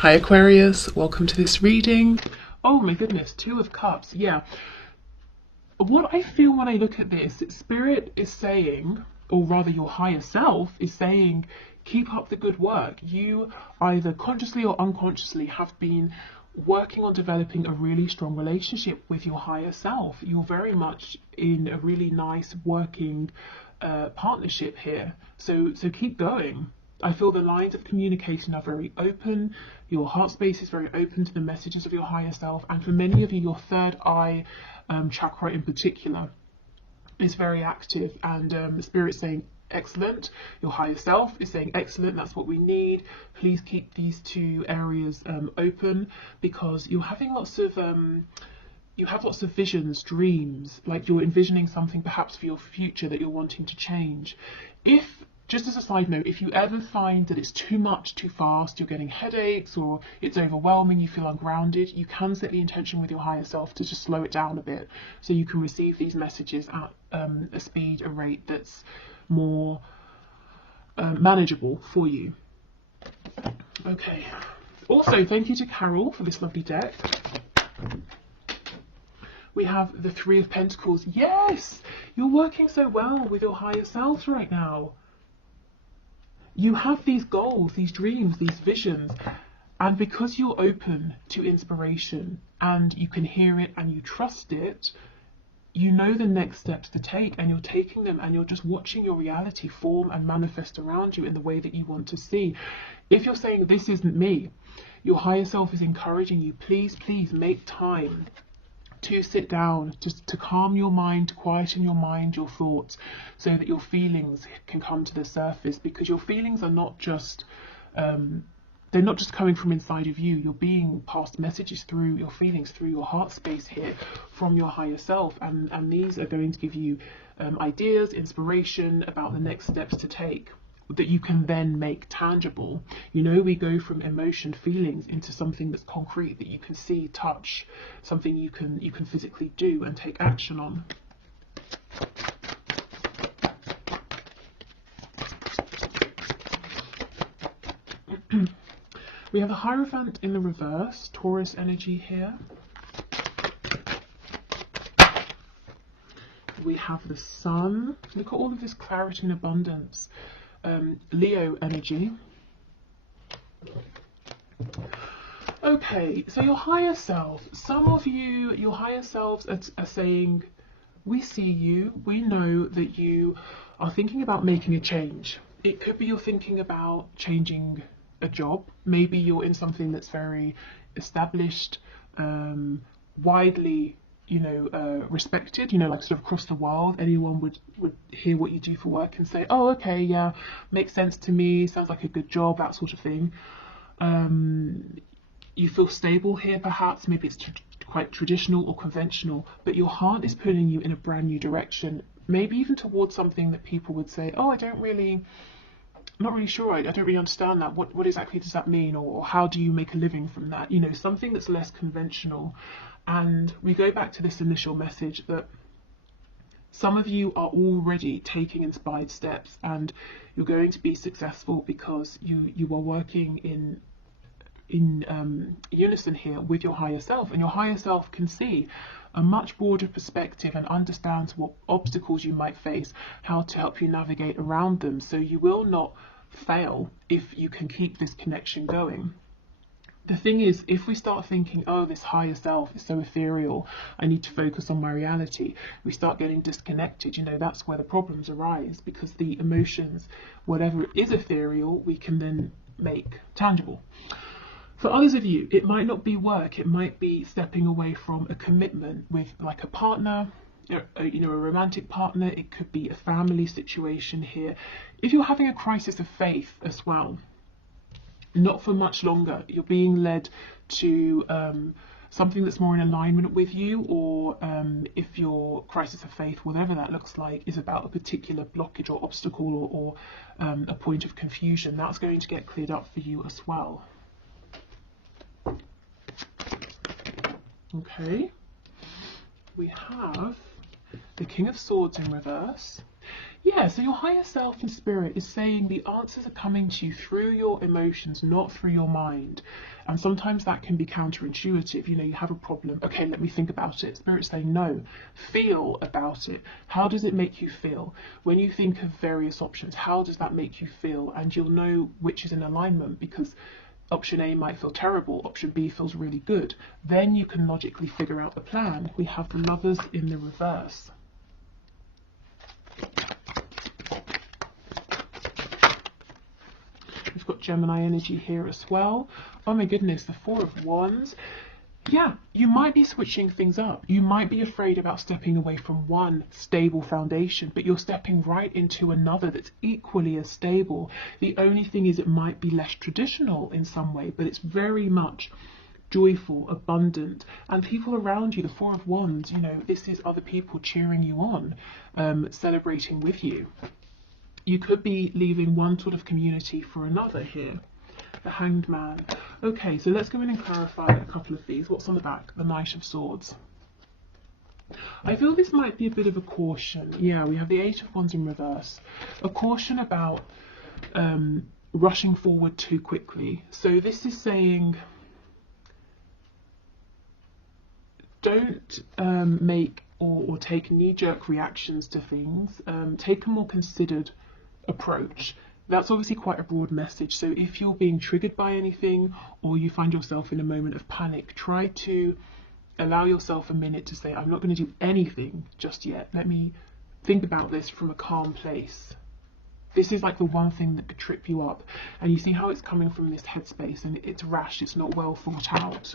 Hi Aquarius, welcome to this reading. Oh my goodness, Two of Cups. Yeah. What I feel when I look at this, Spirit is saying, or rather your higher self is saying, keep up the good work. You either consciously or unconsciously have been working on developing a really strong relationship with your higher self. You're very much in a really nice working partnership here. So keep going. I feel the lines of communication are very open. Your heart space is very open to the messages of your higher self. And for many of you, your third eye chakra in particular is very active. And Spirit's saying, excellent. Your higher self is saying, excellent. That's what we need. Please keep these two areas open, because you're having lots of... you have lots of visions, dreams, like you're envisioning something perhaps for your future that you're wanting to change. Just as a side note, if you ever find that it's too much, too fast, you're getting headaches or it's overwhelming, you feel ungrounded, you can set the intention with your higher self to just slow it down a bit so you can receive these messages at a speed, a rate that's more manageable for you. Okay. Also, thank you to Carol for this lovely deck. We have the Three of Pentacles. Yes! You're working so well with your higher selves right now. You have these goals, these dreams, these visions, and because you're open to inspiration and you can hear it and you trust it, you know the next steps to take, and you're taking them, and you're just watching your reality form and manifest around you in the way that you want to see. If you're saying, this isn't me, your higher self is encouraging you, please make time to sit down, just to calm your mind, to quieten your mind, your thoughts, so that your feelings can come to the surface, because your feelings are not just they're not just coming from inside of you. You're being passed messages through your feelings, through your heart space here, from your higher self, and these are going to give you ideas, inspiration about the next steps to take that you can then make tangible. You know, we go from emotion, feelings, into something that's concrete, that you can see, touch, something you can physically do and take action on. We have the Hierophant in the reverse, Taurus energy here. We have the Sun. Look at all of this clarity and abundance. Leo energy. Okay, so your higher self, some of you, your higher selves are saying, we see you, we know that you are thinking about making a change. It could be you're thinking about changing a job. Maybe you're in something that's very established, widely respected, like sort of across the world. Anyone would hear what you do for work and say, oh, okay, yeah, makes sense to me, sounds like a good job, that sort of thing. You feel stable here, perhaps. Maybe it's quite traditional or conventional, but your heart is pulling you in a brand new direction, maybe even towards something that people would say, oh, I'm not really sure, I don't really understand that. What exactly does that mean? Or how do you make a living from that? Something that's less conventional. And we go back to this initial message that some of you are already taking inspired steps, and you're going to be successful because you are working in unison here with your higher self, and your higher self can see a much broader perspective and understands what obstacles you might face, how to help you navigate around them. So you will not fail if you can keep this connection going. The thing is, if we start thinking, oh, this higher self is so ethereal, I need to focus on my reality, we start getting disconnected. That's where the problems arise, because the emotions, whatever is ethereal, we can then make tangible. For others of you, it might not be work, it might be stepping away from a commitment with like a partner, a romantic partner. It could be a family situation here. If you're having a crisis of faith as well, not for much longer, you're being led to something that's more in alignment with you, or if your crisis of faith, whatever that looks like, is about a particular blockage or obstacle or a point of confusion, that's going to get cleared up for you as well. Okay, we have the King of Swords in reverse. Yeah, so your higher self and spirit is saying the answers are coming to you through your emotions, not through your mind. And sometimes that can be counterintuitive. You know, you have a problem. Okay, let me think about it. Spirit's saying, no, feel about it. How does it make you feel? When you think of various options, how does that make you feel? And you'll know which is in alignment, because option A might feel terrible, option B feels really good. Then you can logically figure out the plan. We have the Lovers in the reverse. We've got Gemini energy here as well. Oh my goodness, the Four of Wands. Yeah, you might be switching things up. You might be afraid about stepping away from one stable foundation, but you're stepping right into another that's equally as stable. The only thing is it might be less traditional in some way, but it's very much joyful, abundant, and people around you, the Four of Wands, you know, this is other people cheering you on, celebrating with you. You could be leaving one sort of community for another here. The Hanged Man. Okay, so let's go in and clarify a couple of these. What's on the back? The Knight of Swords. I feel this might be a bit of a caution. Yeah, we have the Eight of Wands in reverse. A caution about rushing forward too quickly. So this is saying, don't make or take knee-jerk reactions to things. Take a more considered approach. That's obviously quite a broad message. So if you're being triggered by anything, or you find yourself in a moment of panic, try to allow yourself a minute to say, I'm not going to do anything just yet. Let me think about this from a calm place. This is like the one thing that could trip you up. And you see how it's coming from this headspace, and it's rash, it's not well thought out.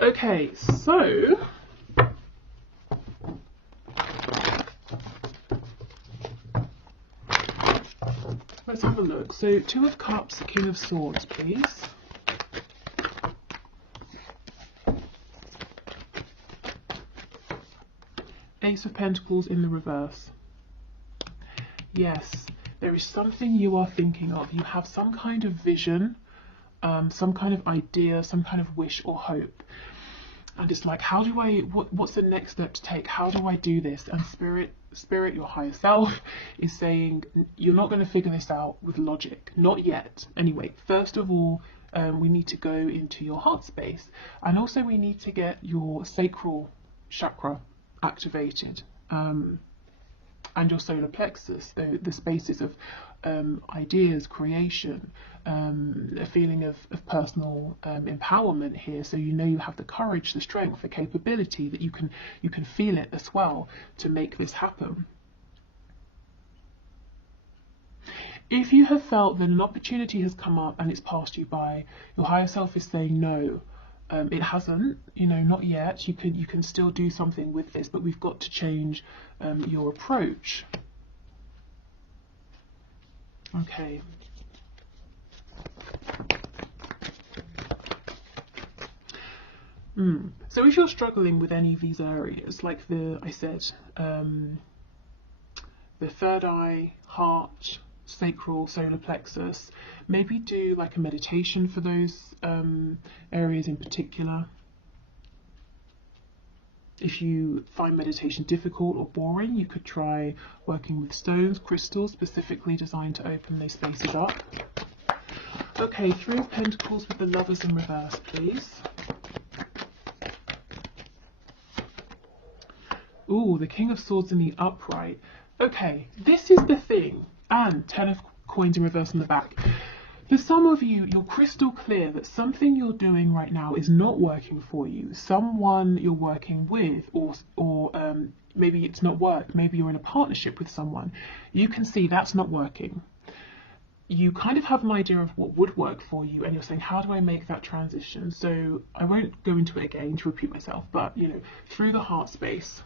Okay, so let's have a look. So Two of Cups, King of Swords, please. Ace of Pentacles in the reverse. Yes, there is something you are thinking of. You have some kind of vision, some kind of idea, some kind of wish or hope. And it's like, how do I, what's the next step to take? How do I do this? And Spirit, your higher self, is saying, you're not going to figure this out with logic. Not yet. Anyway, first of all, we need to go into your heart space. And also we need to get your sacral chakra activated. And your solar plexus, the spaces of ideas, creation, a feeling of personal empowerment here. So you know you have the courage, the strength, the capability, that you can feel it as well to make this happen. If you have felt that an opportunity has come up and it's passed you by, your higher self is saying no. It hasn't, you know, not yet. You can still do something with this, but we've got to change your approach. Okay. So if you're struggling with any of these areas, like I said, the third eye, heart, sacral, solar plexus, maybe do like a meditation for those areas in particular. If you find meditation difficult or boring, you could try working with stones, crystals specifically designed to open those spaces up. Okay, Three of Pentacles with the Lovers in reverse, please. Ooh, the King of Swords in the upright. Okay, this is the thing. And Ten of Coins in reverse on the back. For some of you, you're crystal clear that something you're doing right now is not working for you. Someone you're working with, or maybe it's not work. Maybe you're in a partnership with someone. You can see that's not working. You kind of have an idea of what would work for you, and you're saying, how do I make that transition? So I won't go into it again to repeat myself, but you know, through the heart space,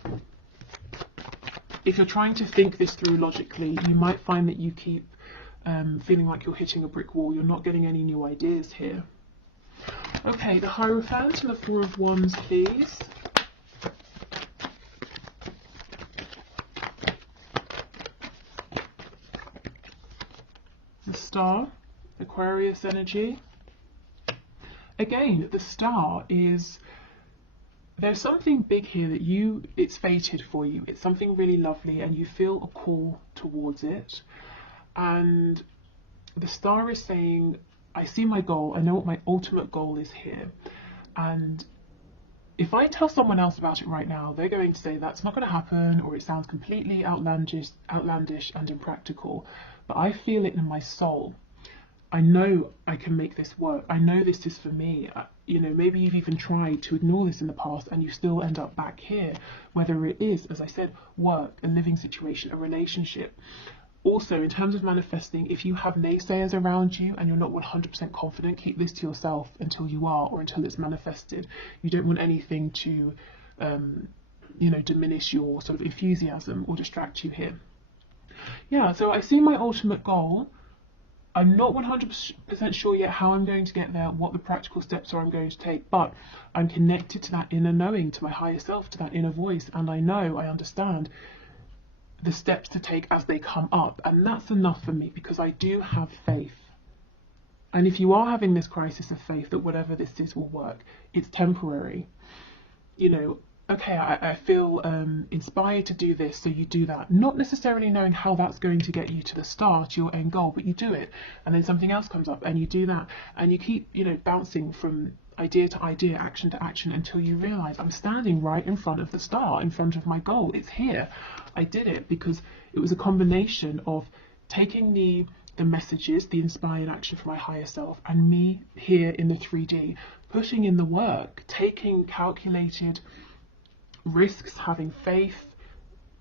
if you're trying to think this through logically, you might find that you keep feeling like you're hitting a brick wall. You're not getting any new ideas here. Okay, the Hierophant and the Four of Wands, please. The Star, Aquarius energy. Again, the Star is, there's something big here that it's fated for you. It's something really lovely and you feel a call towards it. And the Star is saying, I see my goal, I know what my ultimate goal is here. And if I tell someone else about it right now, they're going to say that's not going to happen, or it sounds completely outlandish and impractical. But I feel it in my soul. I know I can make this work. I know this is for me. You know, maybe you've even tried to ignore this in the past and you still end up back here, whether it is, as I said, work, a living situation, a relationship. Also, in terms of manifesting, if you have naysayers around you and you're not 100% confident, keep this to yourself until you are, or until it's manifested. You don't want anything to, you know, diminish your sort of enthusiasm or distract you here. Yeah, so I see my ultimate goal. I'm not 100% sure yet how I'm going to get there, what the practical steps are I'm going to take, but I'm connected to that inner knowing, to my higher self, to that inner voice, and I know, I understand the steps to take as they come up, and that's enough for me because I do have faith. And if you are having this crisis of faith that whatever this is will work, it's temporary. You know, okay, I feel inspired to do this, so you do that, not necessarily knowing how that's going to get you to the start, your end goal, but you do it, and then something else comes up and you do that, and you keep, you know, bouncing from idea to idea, action to action, until you realize I'm standing right in front of the star, in front of my goal. It's here. I did it because it was a combination of taking the messages, the inspired action from my higher self, and me here in the 3D, putting in the work, taking calculated risks, having faith,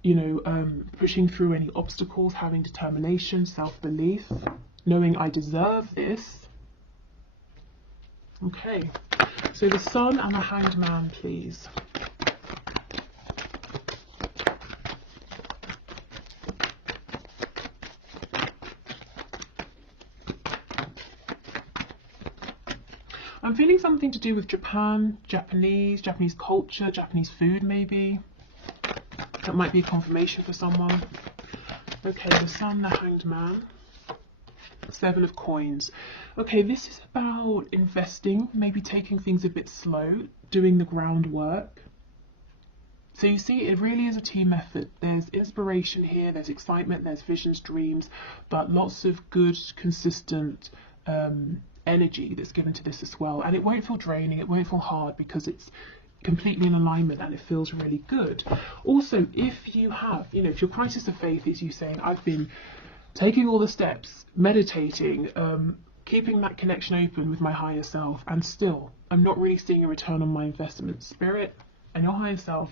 you know, pushing through any obstacles, having determination, self-belief, knowing I deserve this. Okay, so the Sun and the Hanged Man, please. I'm feeling something to do with Japan, Japanese culture, Japanese food maybe. That might be a confirmation for someone. Okay, the Sun, the Hanged Man. Seven of Coins. Okay, this is about investing, maybe taking things a bit slow, doing the groundwork. So you see, it really is a team effort. There's inspiration here, there's excitement, there's visions, dreams, but lots of good, consistent energy that's given to this as well. And it won't feel draining, it won't feel hard because it's completely in alignment and it feels really good. Also, if you have, you know, if your crisis of faith is you saying, I've been taking all the steps, meditating, keeping that connection open with my higher self, and still I'm not really seeing a return on my investment. Spirit and your higher self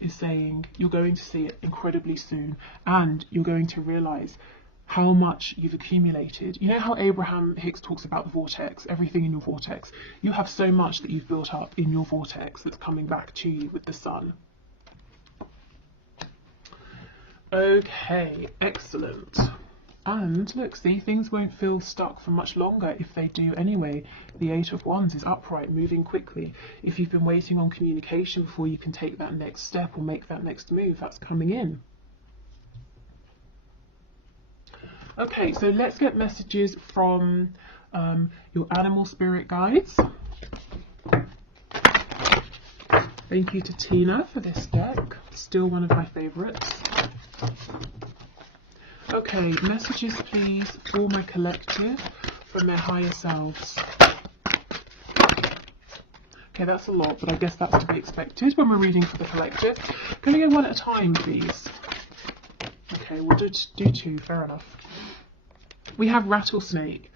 is saying you're going to see it incredibly soon, and you're going to realize how much you've accumulated. You know how Abraham Hicks talks about the vortex, everything in your vortex. You have so much that you've built up in your vortex that's coming back to you with the Sun. Okay, excellent. And look, see, things won't feel stuck for much longer if they do anyway. The Eight of Wands is upright, moving quickly. If you've been waiting on communication before you can take that next step or make that next move, that's coming in. Okay, so let's get messages from your animal spirit guides. Thank you to Tina for this deck. Still one of my favourites. Okay, messages please for my collective from their higher selves. Okay, that's a lot, but I guess that's to be expected when we're reading for the collective. Can we go one at a time, please? Okay, we'll do two, fair enough. We have Rattlesnake.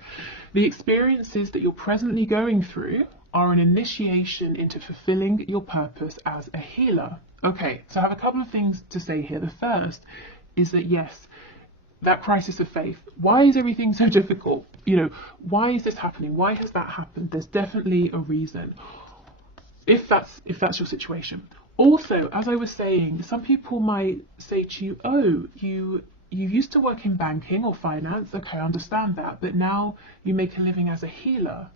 The experiences that you're presently going through are an initiation into fulfilling your purpose as a healer. Okay, so I have a couple of things to say here. The first is that yes, that crisis of faith. Why is everything so difficult? You know, why is this happening? Why has that happened? There's definitely a reason. If that's your situation. Also, as I was saying, some people might say to you, oh, you used to work in banking or finance. Okay, I understand that. But now you make a living as a healer.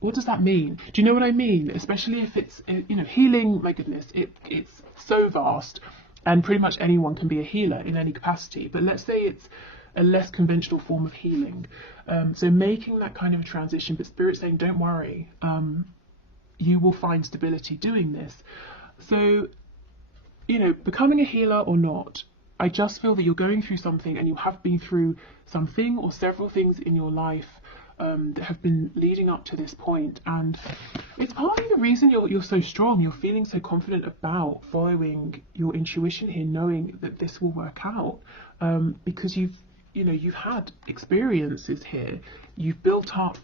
What does that mean? Do you know what I mean? Especially if it's, you know, healing, my goodness, it's so vast. And pretty much anyone can be a healer in any capacity. But let's say it's a less conventional form of healing. So making that kind of a transition, but Spirit saying, don't worry, you will find stability doing this. So, you know, becoming a healer or not, I just feel that you're going through something, and you have been through something or several things in your life that have been leading up to this point, and it's partly the reason you're so strong. You're feeling so confident about following your intuition here, knowing that this will work out, because you've had experiences here. You've built up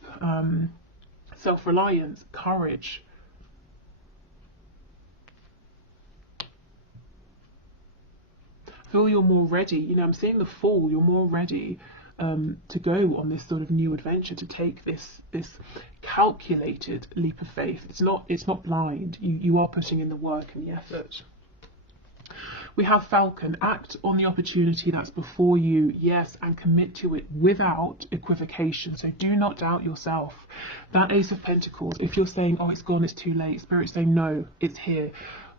self-reliance, courage. I feel you're more ready. I'm seeing the Fool. You're more ready to go on this sort of new adventure, to take this calculated leap of faith. It's not blind. You are putting in the work and the effort. We have Falcon. Act on the opportunity that's before you, yes, and commit to it without equivocation. So do not doubt yourself. That Ace of Pentacles, if you're saying, oh, it's gone, it's too late, Spirit's saying, no, it's here.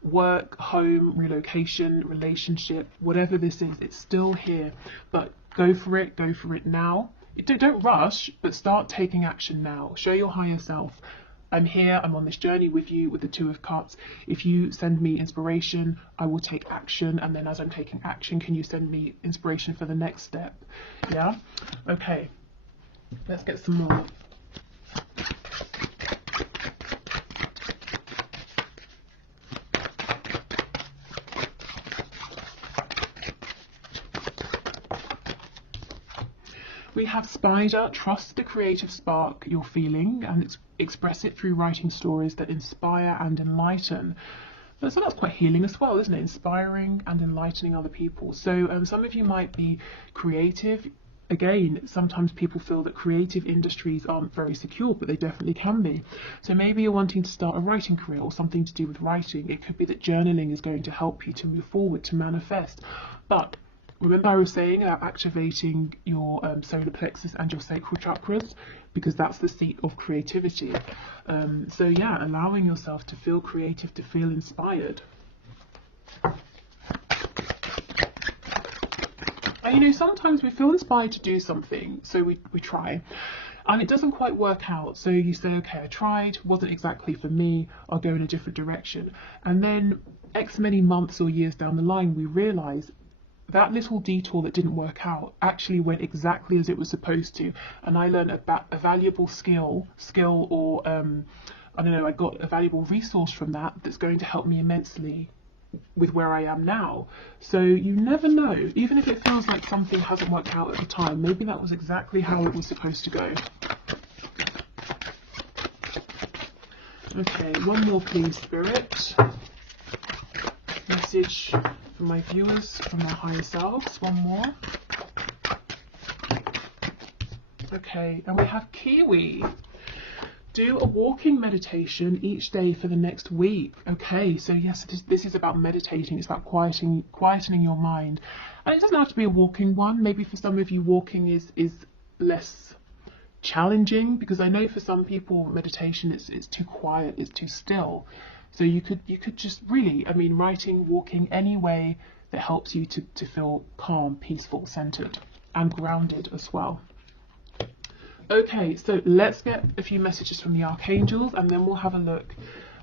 Work, home, relocation, relationship, whatever this is, it's still here. But go for it now. Don't rush, but start taking action now. Show your higher self, I'm here, I'm on this journey with you, with the Two of Cups. If you send me inspiration, I will take action, and then as I'm taking action, can you send me inspiration for the next step? Yeah? Okay, let's get some more. We have Spider. Trust the creative spark you're feeling and express it through writing stories that inspire and enlighten. So that's quite healing as well, isn't it? Inspiring and enlightening other people. So some of you might be creative. Again, sometimes people feel that creative industries aren't very secure, but they definitely can be. So maybe you're wanting to start a writing career or something to do with writing. It could be that journaling is going to help you to move forward, to manifest. But remember I was saying about activating your solar plexus and your sacral chakras, because that's the seat of creativity. So yeah, allowing yourself to feel creative, to feel inspired. And sometimes we feel inspired to do something, so we try, and it doesn't quite work out. So you say, okay, I tried, wasn't exactly for me, I'll go in a different direction. And then X many months or years down the line, we realise that little detour that didn't work out actually went exactly as it was supposed to, and I learned a valuable skill or I don't know, I got a valuable resource from that's going to help me immensely with where I am now. So you never know, even if it feels like something hasn't worked out at the time, maybe that was exactly how it was supposed to go. Okay, one more please, Spirit. Message for my viewers from their higher selves, one more. Okay, and we have Kiwi. Do a walking meditation each day for the next week. Okay, so yes, this is about meditating. It's about quietening your mind. And it doesn't have to be a walking one. Maybe for some of you, walking is less challenging, because I know for some people meditation it's too quiet, it's too still. So you could just really, writing, walking, any way that helps you to feel calm, peaceful, centered, and grounded as well. Okay, so let's get a few messages from the archangels, and then we'll have a look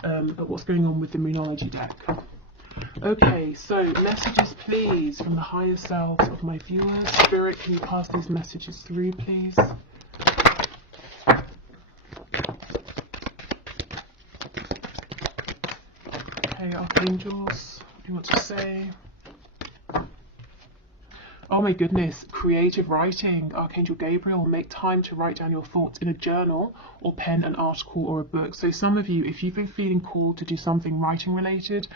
at what's going on with the Moonology deck. Okay, so messages please from the higher selves of my viewers. Spirit, can you pass these messages through, please? Okay, archangels, what do you want to say? Oh my goodness, creative writing. Archangel Gabriel, make time to write down your thoughts in a journal or pen an article or a book. So some of you, if you've been feeling called to do something writing related,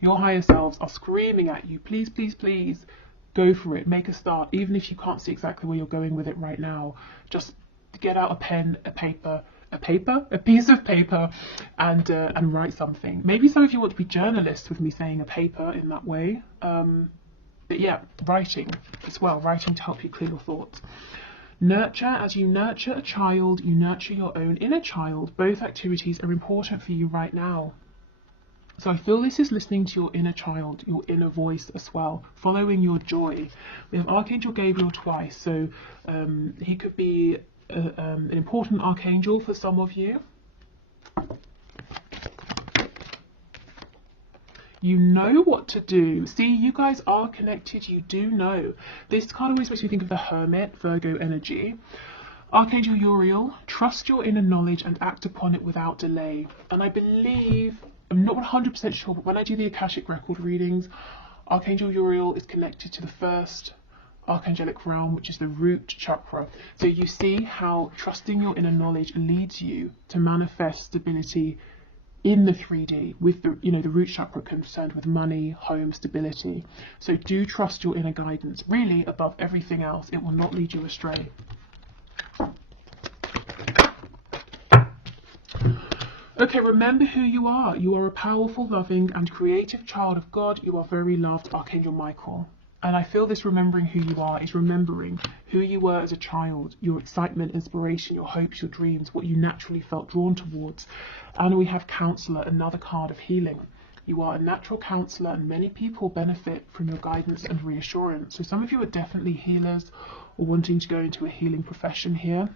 your higher selves are screaming at you, please, please, please, go for it, make a start. Even if you can't see exactly where you're going with it right now, just get out a pen, a piece of paper, and write something. Maybe some of you want to be journalists with me saying a paper in that way. But yeah, writing as well, writing to help you clear your thoughts. Nurture. As you nurture a child, you nurture your own inner child. Both activities are important for you right now. So I feel this is listening to your inner child, your inner voice as well, following your joy. We have Archangel Gabriel twice, so he could be an important archangel for some of you. You know what to do. See, you guys are connected. You do know. This card always makes me think of the Hermit, Virgo energy. Archangel Uriel, trust your inner knowledge and act upon it without delay. And I believe, I'm not 100% sure, but when I do the Akashic record readings, Archangel Uriel is connected to the first archangelic realm, which is the root chakra. So you see how trusting your inner knowledge leads you to manifest stability in the 3D with the, the root chakra concerned with money, home, stability. So do trust your inner guidance. Really, above everything else, it will not lead you astray. Okay, remember who you are. You are a powerful, loving, and creative child of God. You are very loved, Archangel Michael. And I feel this remembering who you are is remembering who you were as a child, your excitement, inspiration, your hopes, your dreams, what you naturally felt drawn towards. And we have Counselor, another card of healing. You are a natural counsellor, and many people benefit from your guidance and reassurance. So some of you are definitely healers or wanting to go into a healing profession here.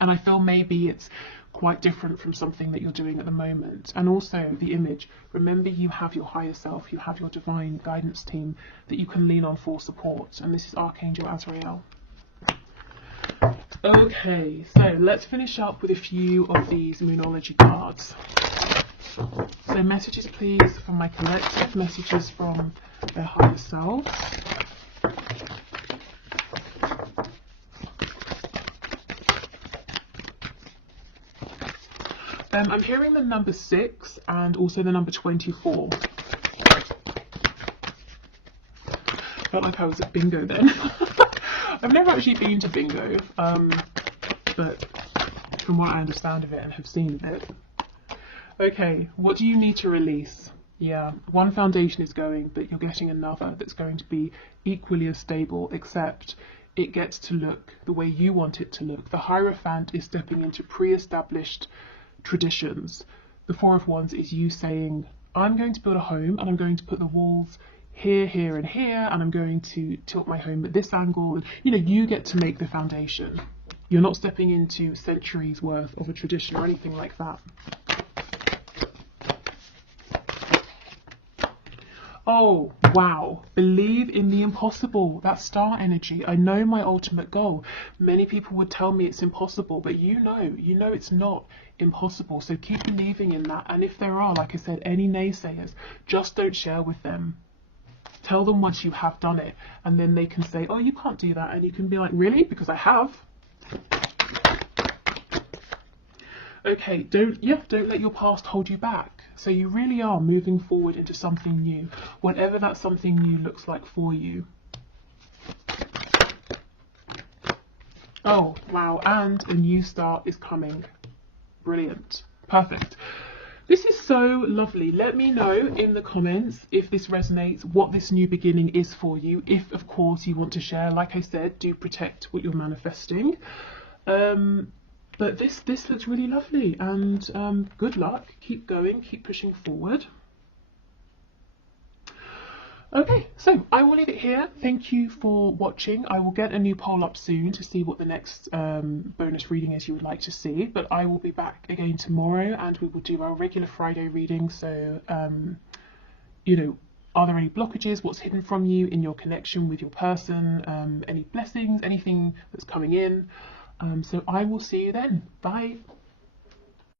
And I feel maybe it's quite different from something that you're doing at the moment. And also the image, remember you have your higher self, you have your divine guidance team that you can lean on for support. And this is Archangel Azrael. Okay, so let's finish up with a few of these Moonology cards. So messages please from my collective, messages from their higher selves. I'm hearing the number 6 and also the number 24. Felt like I was at bingo then. I've never actually been to bingo, but from what I understand of it and have seen of it. Okay, what do you need to release? Yeah, one foundation is going, but you're getting another that's going to be equally as stable, except it gets to look the way you want it to look. The Hierophant is stepping into pre-established traditions. The Four of Wands is you saying, I'm going to build a home and I'm going to put the walls here, here and here, and I'm going to tilt my home at this angle. And you get to make the foundation. You're not stepping into centuries worth of a tradition or anything like that. Oh, wow. Believe in the impossible. That's star energy. I know my ultimate goal. Many people would tell me it's impossible, but you know it's not impossible. So keep believing in that. And if there are, like I said, any naysayers, just don't share with them. Tell them once you have done it, and then they can say, oh, you can't do that. And you can be like, really? Because I have. Okay, don't let your past hold you back. So you really are moving forward into something new, whatever that something new looks like for you. Oh, wow, and a new start is coming. Brilliant. Perfect. This is so lovely. Let me know in the comments if this resonates, what this new beginning is for you. If, of course, you want to share, like I said, do protect what you're manifesting. But this looks really lovely, and good luck. Keep going, keep pushing forward. Okay, so I will leave it here. Thank you for watching. I will get a new poll up soon to see what the next bonus reading is you would like to see. But I will be back again tomorrow, and we will do our regular Friday reading. So, are there any blockages? What's hidden from you in your connection with your person? Any blessings? Anything that's coming in? So I will see you then. Bye.